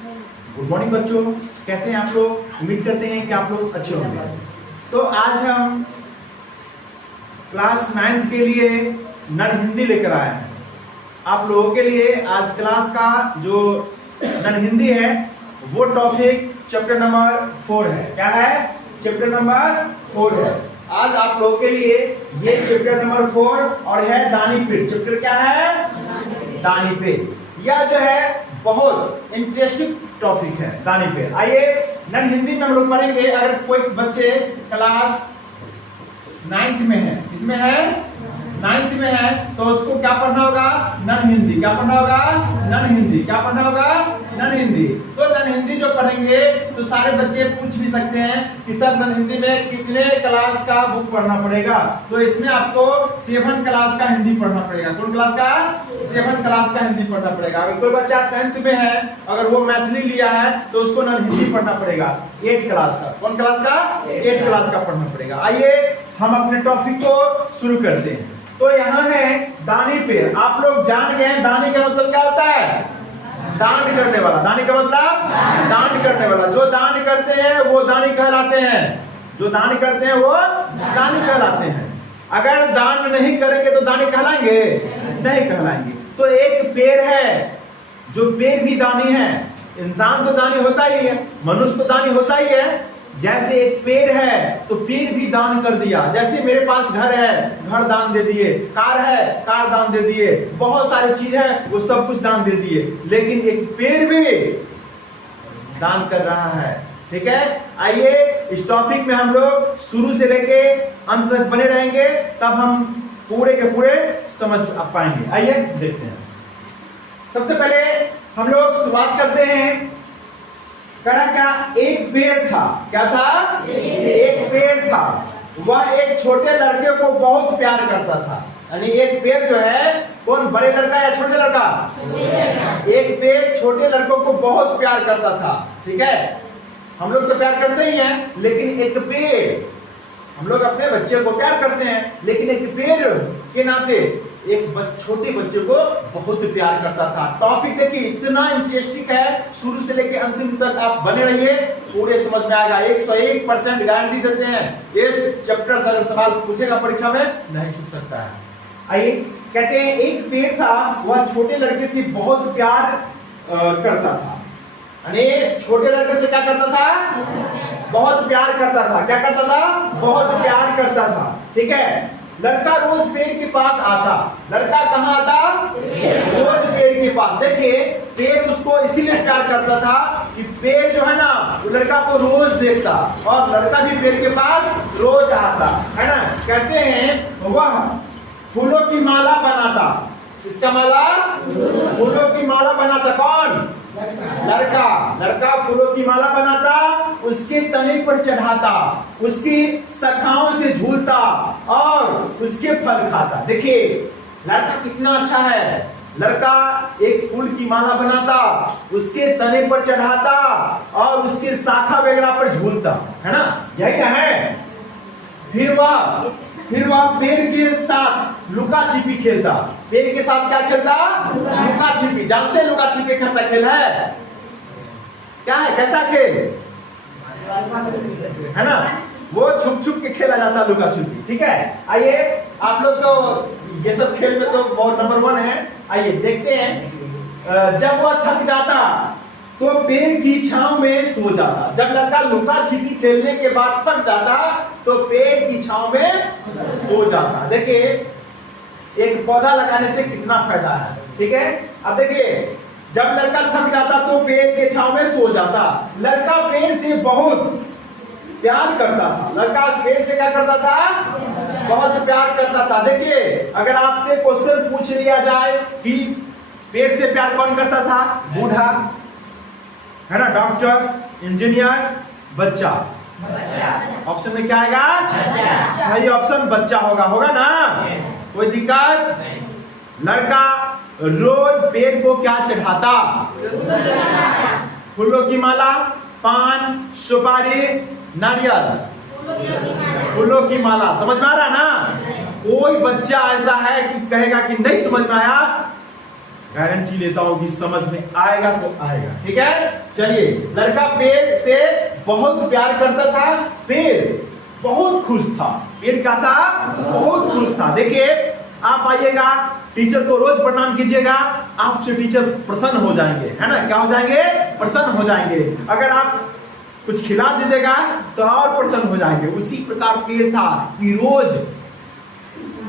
Good morning बच्चों, कैसे हैं आप लोग? उम्मीद करते हैं कि आप लोग अच्छे होंगे। तो आज हम क्लास 9th के लिए नन हिंदी लेकर आए हैं। आप लोगों के लिए आज क्लास का जो नन हिंदी है वो टॉपिक चैप्टर नंबर 4 है। क्या है? चैप्टर नंबर 4 है। आज आप लोगों के लिए ये चैप्टर नंबर 4 और है दानी पेड़। चैप्टर क्या है? दानी पेड़। यह जो है बहुत इंटरेस्टिंग टॉपिक है, दानी पेड़। आइए नन हिंदी में हम लोग पढ़ेंगे। अगर कोई बच्चे क्लास 9th में है, इसमें है 9th में है, तो उसको क्या पढ़ना होगा? नन हिंदी। क्या पढ़ना होगा? नन हिंदी। क्या पढ़ना होगा? नन हिंदी। तो नन हिंदी जो पढ़ेंगे तो सारे बच्चे पूछ भी सकते हैं कि सर नन हिंदी में कितने क्लास का बुक पढ़ना पड़ेगा? तो इसमें आपको 7 क्लास का हिंदी पढ़ना पड़ेगा। कौन क्लास का? 7 क्लास का हिंदी पढ़ना पड़ेगा। अगर कोई बच्चा 10th में है, अगर वो मैथिली लिया है तो उसको नन हिंदी पढ़ना पड़ेगा 8 क्लास का। कौन क्लास का? 8 क्लास का पढ़ना पड़ेगा। आइए हम अपने टॉपिक को शुरू करते हैं। तो यहाँ है दानी पेड़। आप लोग जान गए हैं दानी का मतलब क्या होता है? दान करने वाला। दानी का मतलब दान करने वाला। जो दान करते हैं वो दानी कहलाते हैं। जो दान करते हैं वो दानी कहलाते हैं। अगर दान नहीं करेंगे तो दानी कहलाएंगे? नहीं कहलाएंगे। तो एक पेड़ है, जो पेड़ भी दानी है। इंसान तो दानी होता ही है, मनुष्य तो दानी होता ही है। जैसे एक पेड़ है तो पेड़ भी दान कर दिया। जैसे मेरे पास घर है, घर दान दे दिए। कार है, कार दान दे दिए। बहुत सारी चीज है, वो सब कुछ दान दे दिए। लेकिन एक पेड़ भी दान कर रहा है। ठीक है, आइए इस टॉपिक में हम लोग शुरू से लेके अंत तक बने रहेंगे, तब हम पूरे के पूरे समझ पाएंगे। आइए देखते हैं। सबसे पहले हम लोग शुरुआत करते हैं। करा क्या? एक पेड़ था। क्या था? एक पेड़ था। वह एक छोटे लड़के को बहुत प्यार करता था। यानी एक पेड़ जो है, कौन? बड़े लड़का या छोटे लड़का? एक पेड़ छोटे लड़कों को बहुत प्यार करता था। ठीक है, हम लोग तो प्यार करते ही हैं, लेकिन एक पेड़, हम लोग अपने बच्चे को प्यार करते हैं, लेकिन एक पेड़ के नाते एक छोटे बच्चे को बहुत प्यार करता था। टॉपिक देखिए इतना इंटरेस्टिंग है, शुरू से लेकर अंतिम तक आप बने रहिए, पूरे समझ में आएगा। 101% गारंटी देते हैं। इस चैप्टर से अगर सवाल पूछेगा परीक्षा में, नहीं छूट सकता है। आइए कहते हैं एक पेड़ था, वह छोटे लड़के से बहुत प्यार करता था। यानी छोटे लड़के से क्या करता था? बहुत प्यार करता था। क्या करता था? बहुत प्यार करता था। ठीक है, लड़का रोज पेड़ के पास आता। लड़का कहाँ आता? रोज पेड़ के पास। देखिए पेड़ उसको इसीलिए प्यार करता था कि पेड़ जो है ना, वो लड़का को रोज देखता और लड़का भी पेड़ के पास रोज आता है ना। कहते हैं वह फूलों की माला बनाता। इसका माला? फूलों की माला बनाता। कौन? लड़का। लड़का फूलों की माला बनाता, उसके तने पर चढ़ाता, उसकी शाखाओं से झूलता और उसके फल खाता। देखिए लड़का कितना अच्छा है। लड़का एक फूल की माला बनाता, उसके तने पर चढ़ाता और उसके शाखा वगैरह पर झूलता, है ना? यही ना है। फिर वह पेड़ के साथ लुका छिपी खेलता। पेड़ के साथ क्या खेलता? लुका छिपी। जानते हैं लुका छिपी कैसा खेल है? क्या है? कैसा खेल है ना? वो छुप छुप के खेला जाता लुका छिपी। ठीक है, आइए आप लोग तो ये सब खेल में तो बहुत नंबर 1 है। आइए देखते हैं। जब वह थक जाता तो पेड़ की छांव में सो जाता। जब लड़का लुका छिपी खेलने के बाद थक जाता तो पेड़ की छांव में सो जाता। देखिए एक पौधा लगाने से कितना फायदा है। ठीक है, अब देखिए जब लड़का थक जाता तो पेड़ के छांव में सो जाता। लड़का पेड़ से बहुत प्यार करता था। लड़का पेड़ से क्या करता था? बहुत प्यार करता था। देखिए अगर आपसे क्वेश्चन पूछ लिया जाए कि पेड़ से प्यार कौन करता था? बूढ़ा, है ना, डॉक्टर, इंजीनियर, बच्चा। ऑप्शन में क्या आएगा? सही ऑप्शन बच्चा होगा ना? कोई दिक्कत? लड़का रोज पेड़ को क्या चढ़ाता? फूलों की माला, पान, सुपारी, नारियल। फूलों की माला। समझ में आ रहा ना? कोई बच्चा ऐसा है कि कहेगा कि नहीं समझ में आया? गारंटी लेता हूं कि समझ में आएगा तो आएगा। ठीक है, चलिए। लड़का पेड़ से बहुत प्यार करता था, पेड़ बहुत खुश था। पेड़ क्या था? बहुत खुश था। देखिए, आप आइएगा, टीचर को रोज प्रणाम कीजिएगा, आपसे टीचर प्रसन्न हो जाएंगे, है ना? क्या हो जाएंगे? प्रसन्न हो जाएंगे। अगर आप कुछ खिला दीजिएगा तो और प्रसन्न हो जाएंगे। उसी प्रकार पेड़ था कि रोज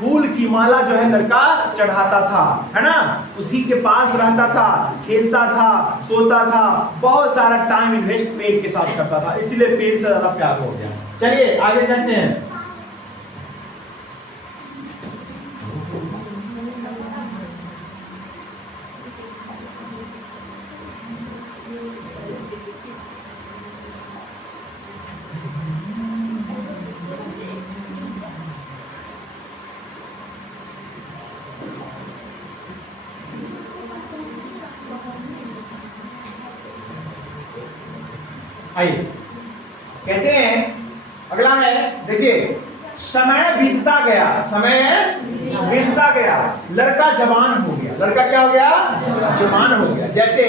फूल की माला जो है लड़का चढ़ाता था, है ना? उसी के पास रहता था, खेलता था, सोता था, बहुत सारा टाइम इन्वेस्ट पेड़ के साथ करता था, इसलिए पेड़ से ज्यादा प्यार हो गया। चलिए आगे चलते हैं। आइए, कहते हैं अगला है, देखिए, समय बीतता गया, समय बीतता गया, लड़का जवान हो गया। लड़का क्या हो गया? जवान हो गया। जैसे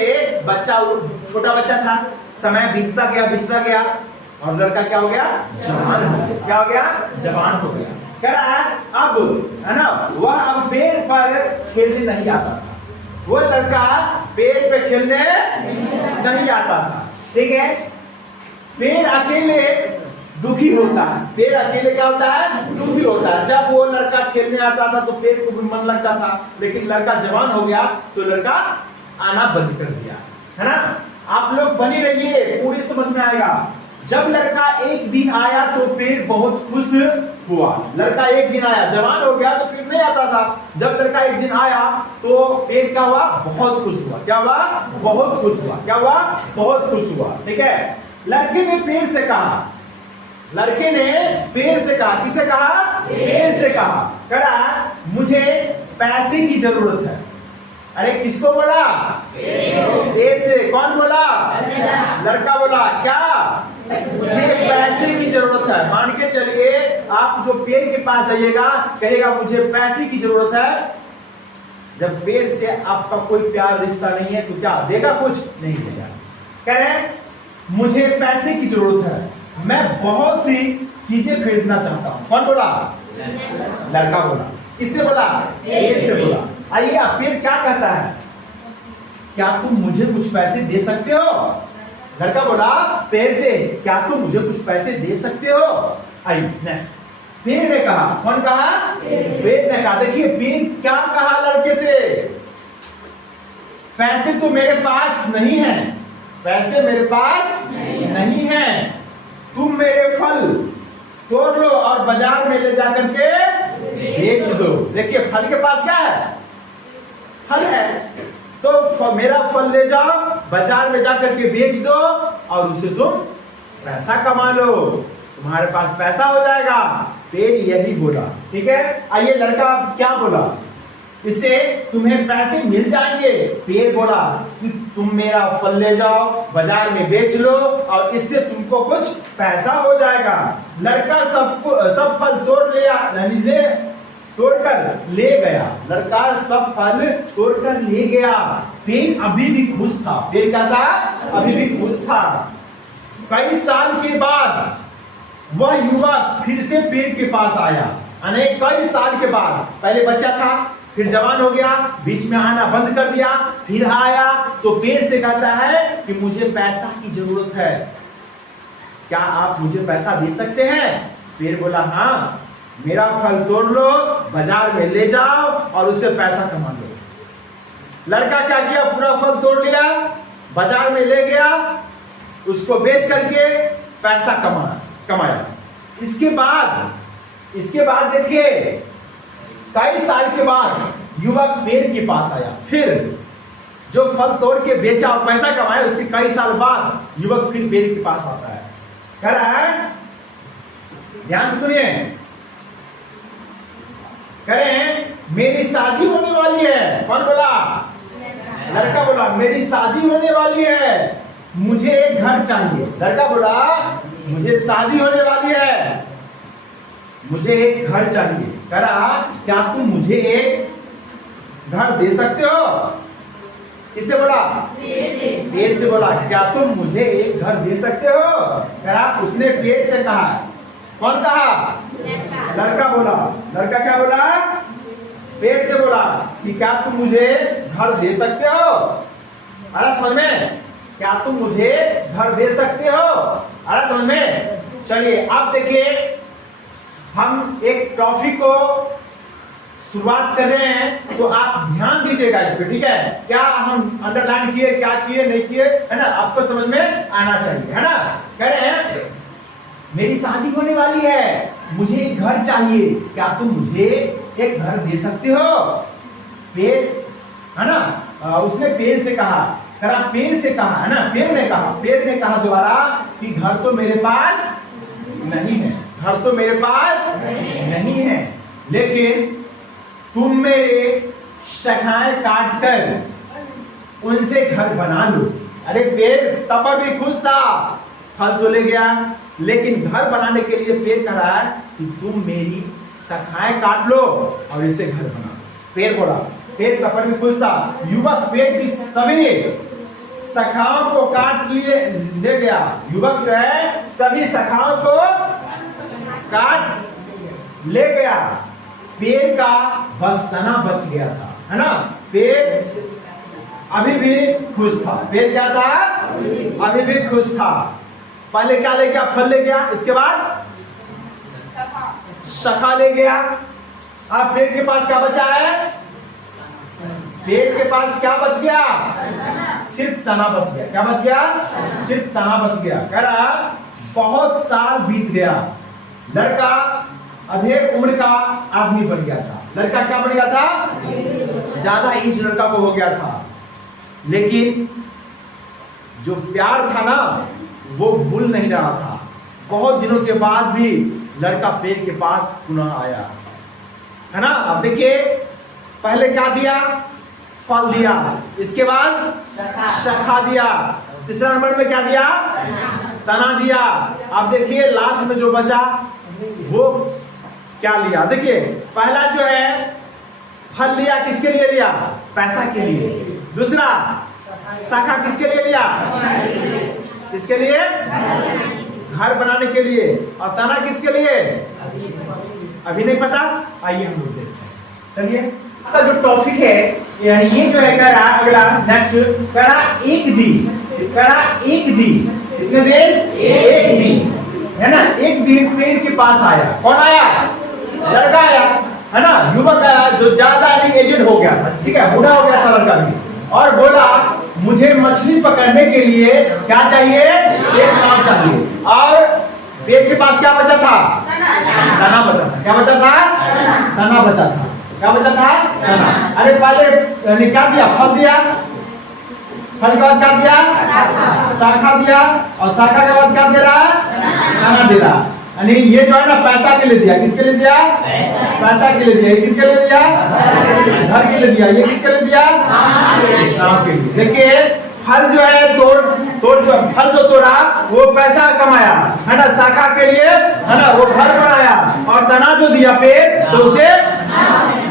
बच्चा, छोटा बच्चा था, समय बीतता गया और लड़का क्या हो गया? जवान हो गया। क्या हो गया? जवान हो गया। कह रहा है अब, है ना, वह अब पेड़ पर खेलने नहीं आता था। वो लड़का पेड़ पे खेलने नहीं आता था। ठीक है, पेड़ अकेले दुखी होता है। पेड़ अकेले क्या होता है? दुखी होता है। जब वो लड़का खेलने आता था तो पेड़ को भी मन लगता था, लेकिन लड़का जवान हो गया तो लड़का आना बंद कर दिया, है ना? आप लोग बने रहिए, पूरी समझ में आएगा। जब लड़का एक दिन आया तो पेड़ बहुत खुश हुआ। लड़का एक दिन आया, जवान हो गया तो फिर नहीं आता था। जब लड़का एक दिन आया तो पेड़ क्या हुआ? बहुत खुश हुआ। क्या हुआ? बहुत खुश हुआ। क्या हुआ? बहुत खुश हुआ। ठीक है, लड़के ने पेड़ से कहा, लड़के ने पेड़ से कहा, किसे कहा? पेड़ से कहा। कहा मुझे पैसे की जरूरत है। अरे किसको बोला? पेड़ से। कौन बोला? लड़का बोला क्या? मुझे पैसे की जरूरत है। मान के चलिए, आप जो पेड़ के पास जाइएगा, कहेगा मुझे पैसे की जरूरत है। जब पेड़ से आपका कोई प्यार रिश्ता नहीं है तो क्या देगा? कुछ नहीं देगा। कह रहे मुझे पैसे की जरूरत है, मैं बहुत सी चीजें खरीदना चाहता हूं। कौन बोला? लड़का बोला। किसने बोला? पेड़ से बोला। आइए, पेड़ क्या कहता है? क्या तुम मुझे कुछ पैसे दे सकते हो? लड़का बोला पेड़ से, क्या तुम मुझे कुछ पैसे दे सकते हो? आइए नेक्स्ट, पेड़ ने कहा। कौन कहा? पेड़ ने कहा। देखिए, पेड़ क्या कहा लड़के से? पैसे तो मेरे पास नहीं है, पैसे मेरे पास नहीं है, तुम मेरे फल तोड़ लो और बाजार में ले जाकर के बेच दो। देखिए, फल के पास क्या है? फल है, तो मेरा फल ले जाओ, बाजार में जाकर के बेच दो और उससे तुम पैसा कमा लो, तुम्हारे पास पैसा हो जाएगा। पेड़ यही बोला। ठीक है, आइए, लड़का क्या बोला? इससे तुम्हें पैसे मिल जाएंगे। पेड़ बोला कि तुम मेरा फल ले जाओ, बाजार में बेच लो और इससे तुमको कुछ पैसा हो जाएगा। लड़का सब फल तोड़कर ले गया। लड़का सब फल तोड़कर ले गया। पेड़ अभी भी खुश था। पेड़ क्या था? अभी भी खुश था। कई साल के बाद वह युवक फिर से पेड़ के पास आया। अनेक कई साल के बाद, पहले बच्चा था, फिर जवान हो गया, बीच में आना बंद कर दिया, फिर आया तो पेड़ से कहता है कि मुझे पैसा की जरूरत है, क्या आप मुझे पैसा दे सकते हैं? पेड़ बोला हाँ, मेरा फल तोड़ लो, बाजार में ले जाओ और उससे पैसा कमा लो। लड़का क्या किया? पूरा फल तोड़ लिया, बाजार में ले गया, उसको बेच करके पैसा कमाया। इसके बाद देखिए, कई साल के बाद युवक पेड़ के पास आया। फिर जो फल तोड़ के बेचा और पैसा कमाया, उसके कई साल बाद युवक फिर पेड़ के पास आता है। कह रहा है, ध्यान से सुनिए, कह रहे हैं मेरी शादी होने वाली है। कौन बोला? लड़का बोला मेरी शादी होने वाली है, मुझे एक घर चाहिए। लड़का बोला मुझे शादी होने वाली है, मुझे एक घर चाहिए। कह रहा क्या तुम मुझे एक घर दे सकते हो? किससे बोला? पेड़ से बोला। क्या तुम मुझे एक घर दे सकते हो? क्या उसने पेड़ से कहा। कौन कहा? लड़का बोला। लड़का क्या बोला? पेड़ से बोला कि क्या तुम मुझे घर दे सकते हो? अरे समझ में? क्या तुम मुझे घर दे सकते हो? अरे समझ में? चलिए अब देखिए, हम एक टॉपिक को शुरुआत कर रहे हैं, तो आप ध्यान दीजिएगा इस पे, ठीक है? क्या हम अंडरलाइन किए, क्या किए, नहीं किए, है ना? आपको समझ में आना चाहिए, है ना? कह रहे हैं मेरी शादी होने वाली है, मुझे एक घर चाहिए, क्या तुम मुझे एक घर दे सकते हो? पेड़, है ना? उसने पेड़ से कहा, पेड़ से कहा, है ना? पेड़ ने कहा दोबारा कि घर तो मेरे पास नहीं है, घर तो मेरे पास नहीं है, लेकिन तुम मेरे शाखाएं काट कर उनसे घर बना लो। अरे पेड़ तब पर भी खुश था, फल तो ले गया, लेकिन घर बनाने के लिए पेड़ कह रहा है कि तुम मेरी शाखाएं काट लो और इसे घर बना लो। पेड़ बोला, पेड़ तब पर भी खुश था। युवक पेड़ की सभी शाखाओं को काट ले गया। युवक जो है सभी शाखाओं को काट ले गया। पेड़ का बस तना बच गया था, है ना? पेड़ अभी भी खुश था। पेड़ क्या था? अभी भी खुश था। पहले क्या ले गया? फल ले गया, इसके बाद शाखा ले गया। अब पेड़ के पास क्या बचा है? पेड़ के पास क्या बच गया? सिर्फ तना बच गया। क्या बच गया? सिर्फ तना बच गया। कह रहा बहुत साल बीत गया, लड़का अधिक उम्र का आदमी बन गया था। लड़का क्या बन गया था? ज्यादा एज लड़का को हो गया था, लेकिन जो प्यार था ना वो भूल नहीं रहा था। बहुत दिनों के बाद भी लड़का पेड़ के पास पुनः आया, है ना? अब देखिए, पहले क्या दिया? फल दिया, इसके बाद शाखा दिया, तीसरा नंबर में क्या दिया? तना दिया। अब देखिए लास्ट में जो बचा वो क्या लिया? देखिए पहला जो है फल लिया, किसके लिए लिया? पैसा के लिए। दूसरा शाखा किसके लिए लिया? किसके लिए? घर बनाने के लिए। और तना किसके लिए? अभी नहीं पता, आइए हम लोग देखते हैं। चलिए आपका जो टॉपिक है, यानी ये जो है कह रहा अगला नेक्स्ट कह रहा एक दिन, कह रहा एक दिन, कितने दिन? एक दिन, है ना? एक दिन पेड़ के पास आया। कौन आया? लड़का आया, है ना? युवक आया जो ज्यादा एजेड हो गया था, ठीक है, बूढ़ा हो गया था लड़का भी, और बोला मुझे मछली पकड़ने के लिए क्या चाहिए? एक नाव चाहिए। और पेड़ के पास क्या बचा था? तना बचा था। क्या बचा था? तना बचा था। क्या बचा था? तना। अरे पहले क्या दिया? फल दिया, फल के बाद क्या दिया? शाखा दिया, और शाखा के बाद क्या दे रहा? तना दे रहा। यानी ये जो है ना पैसा के लिए दिया। किसके लिए दिया? पैसा के लिए दिया। किसके लिए दिया? घर के लिए दिया। ये किसके लिए दिया? नाम के लिए। देखिए फल जो है फल जो तोड़ा वो पैसा कमाया, है ना? शाखा के लिए, है ना, वो घर बनाया, और तना जो दिया पेड़ तो उसे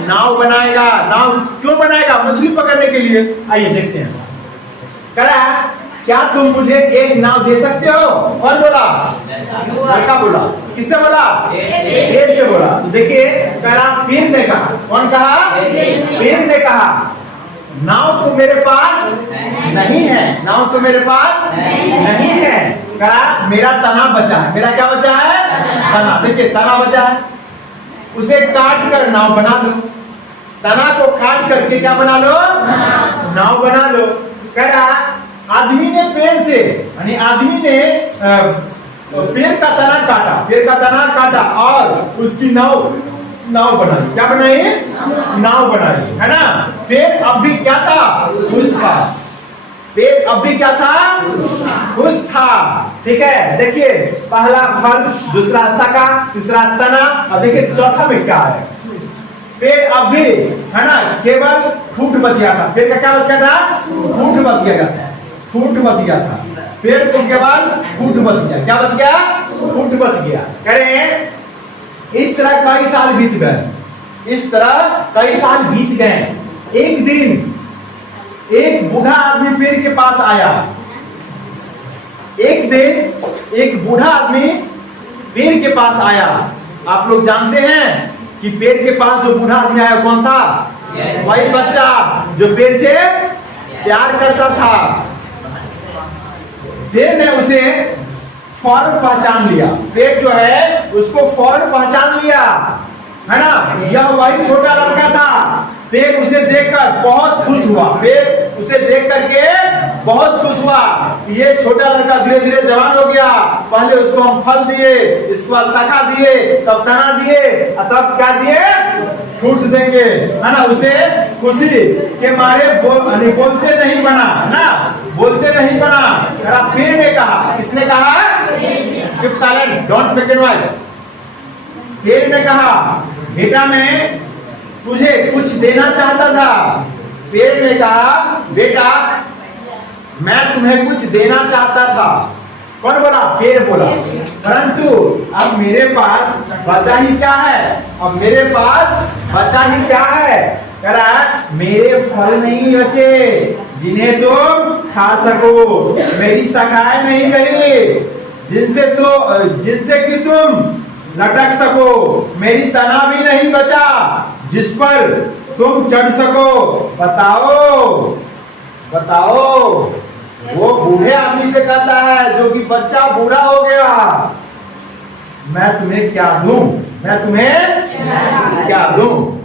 नाव बनाएगा। नाव क्यों बनाएगा? मछली पकड़ने के लिए। आइए देखते हैं। कह रहा है क्या तुम मुझे एक नाव दे सकते हो? कौन बोला? लड़का बोला। किससे बोला? पेड़ से बोला। तो देखिए कह रहा पेड़ ने कहा। कौन कहा? पेड़ ने कहा नाव तो मेरे पास नहीं है, नाव तो मेरे पास नहीं है। कहा मेरा तना बचा है। मेरा क्या बचा है? तना। देखिए तना बचा है, उसे काट कर नाव बना लो। तना को काट करके क्या बना लो? नाव बना लो। कह रहा आदमी ने पेड़ से, यानी आदमी ने पेड़ का तना काटा, पेड़ का तना काटा और उसकी नाव बनाई। क्या बनाई? नाव बनाई, है ना? पेड़ अब भी क्या था? खुश था। पेड़ अब भी क्या था? खुश था। ठीक है, देखिए पहला फल, दूसरा शाखा, तीसरा तना, और देखिए चौथा में क्या है? पेड़ अब भी, है ना, केवल फूट बच गया था। पेड़ का क्या बच गया था? फूट बच गया था। फूट बच गया था। पेड़ को केवल फूट बच गया। क्या बच गया? फूट बच गया। कह रहे हैं इस तरह कई साल बीत गए। इस तरह कई साल बीत गए। एक एक बूढ़ा आदमी पेड़ के पास आया। एक दिन एक बूढ़ा आदमी पेड़ के पास आया। आप लोग जानते हैं कि पेड़ के पास जो बूढ़ा आदमी आया कौन था? वही बच्चा जो पेड़ से प्यार करता था। पेड़ ने उसे फौरन पहचान लिया। पेड़ जो है उसको फौरन पहचान लिया, है ना। यह वही छोटा लड़का था। पेड़ उसे देखकर बहुत खुश हुआ। पेड़ उसे देख करके बहुत खुश हुआ। ये छोटा लड़का धीरे धीरे जवान हो गया। पहले उसको हम फल दिए, इसके बाद शाखा दिए, तब तना दिए, तब क्या दिए? फ्रूट देंगे, है ना। उसे खुशी के मारे बोलते नहीं बना, ना बोलते नहीं बना। पेड़ ने कहा, किसने कहा? Keep silent, don't make noise. पेड़ ने कहा, बेटा मैं तुझे कुछ देना चाहता था। पेड़ ने कहा, बेटा मैं तुम्हें कुछ देना चाहता था। कौन बोला? पेड़ बोला। परंतु अब मेरे पास बचा ही क्या है? अब मेरे पास बचा ही क्या है? कह रहा है मेरे फल नहीं बचे जिन्हें तुम खा सको, मेरी शाखाएं नहीं रही जिनसे कि तुम लटक सको, मेरी तना भी नहीं बचा जिस पर तुम चढ़ सको। बताओ। वो बूढ़े आदमी से कहता है जो कि बच्चा बूढ़ा हो गया, मैं तुम्हें क्या दूं? मैं तुम्हें क्या दूं?